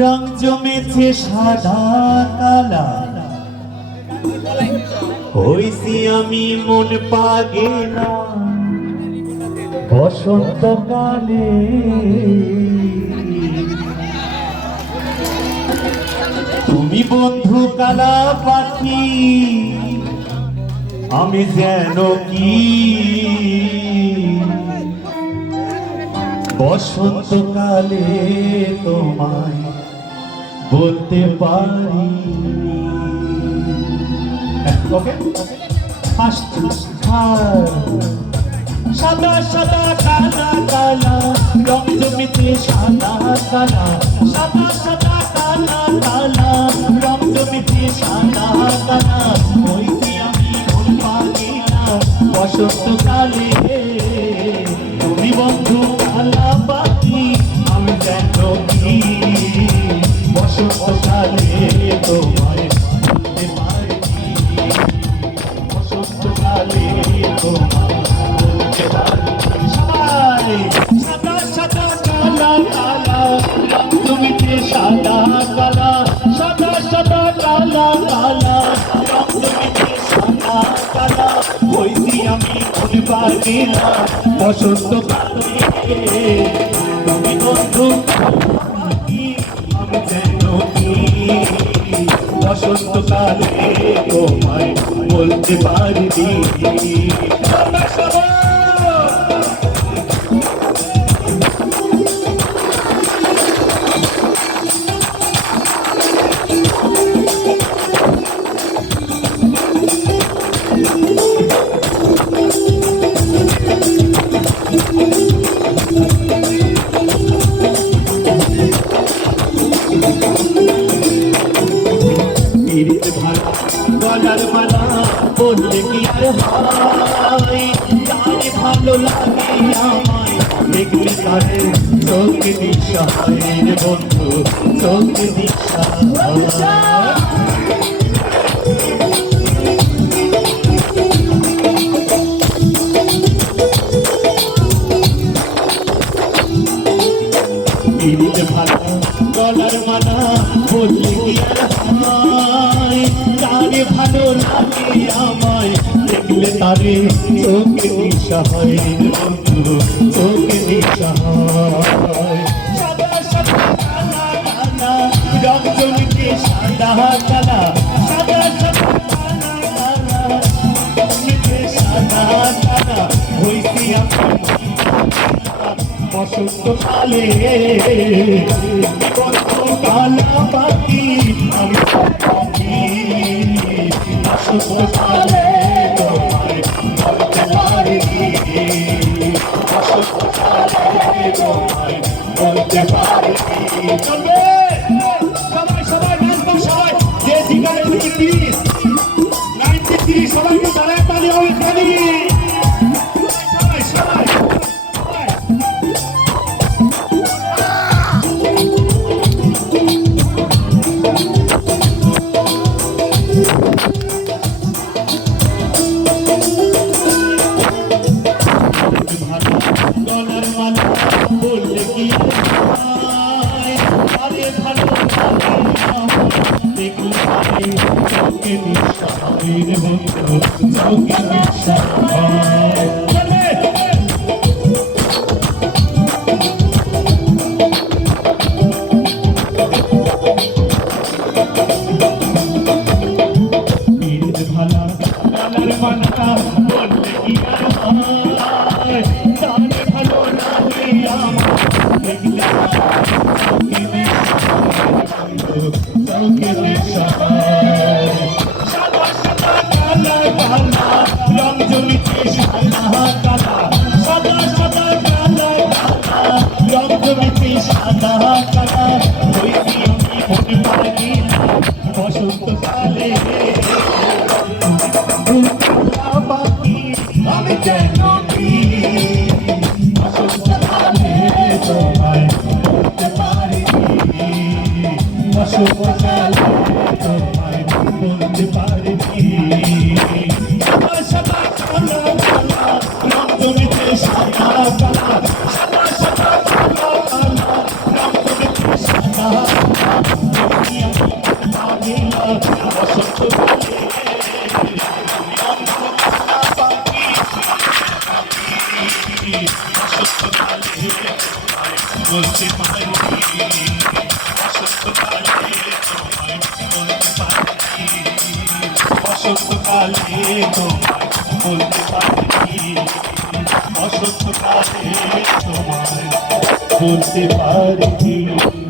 রং জমেছে সাদা কালা, হইছি আমি মন পাগেলা বসন্তকালে। তুমি বন্ধু কালা পাখি, আমি যেন কি বসন্তকালে তোমায় বলতে পারি। সাদা সাদা কালা কালা, রং জমিতে সাদা কালা, সাদা সাদা কালা কালা, রং জমিতে সাদা কালা, হইছি আমি মন পাগেলা বসন্তকালে। তুমি বন্ধু কালা পাখি, আমি যেন কি বসন্তকালে তোমায় বলতে পারি। বসন্তকালে তোমায় বলতে পারি। সাদা সাদা কালা কালা, রং জমিতে সাদা কালা, সাদা সাদা কালা কালা, রং জমিতে সাদা কালা, হইছি আমি মন পাগেলা বসন্তকালে। তুমি বন্ধু আমি যেন কি বসন্তকালে তোমায় বলতে পারি। গলার মালা বললে কি আর হয়, তারে ভালো লাগে আমায় দেখলে তারে চোখ দিশা হয় রে বন্ধু, চোখ দিশা ভালো। গলার মালা বললে কি আর হয়, তারে ভালো লাগে আমায় দেখলে তারে চোখে দিশা হয় বন্ধু, চোখে দিশা হয়। সাদা সাদা কালা কালা, রং জমিতে সাদা কালা, সাদা সাদা কালা কালা, জমিতে সাদা কালা, হইছি আমি বসন্তকালে। কালা পাখি আমি বসন্তকালে তোমায় বলতে পারি। বসন্তকালে তোমায় বলতে পারি। সবাই সবাই নাচবো, সবাই যে ঠিকানে 93 সবাইকে তারা পানি হবে পানি। সবাই সবাই গলার মালা বললে কি আরে ভালো দেখলে চোখে নিশা হয় রে বন্ধু, চোখে নিশা হয়। গলার মালা বললে কি আর হয়, তারে ভালো লাগে আমার দেখলে চোখে নিশা হয়। সাদা সাদা কালা কালা, রং জমিতে সাদা কালা, সাদা সাদা কালা কালা, রং জমিতে সাদা কালা, হইছি আমি মন পাগেলা বসন্তকালে। আমি যেন কি বসন্তকালে তোমায় বলতে পারি। বসন্তকালে তোমায় বলতে পারি। সাদা সাদা কালা কালা, রং জমিতে সাদা কালা, সাদা সাদা কালা কালা, রং জমিতে সাদা বলতে পারি বসন্তকালে তোমায় বলতে পারি বসন্তকালে তোমায় বলতে পারি বসন্তকালে তোমায় বলতে পারি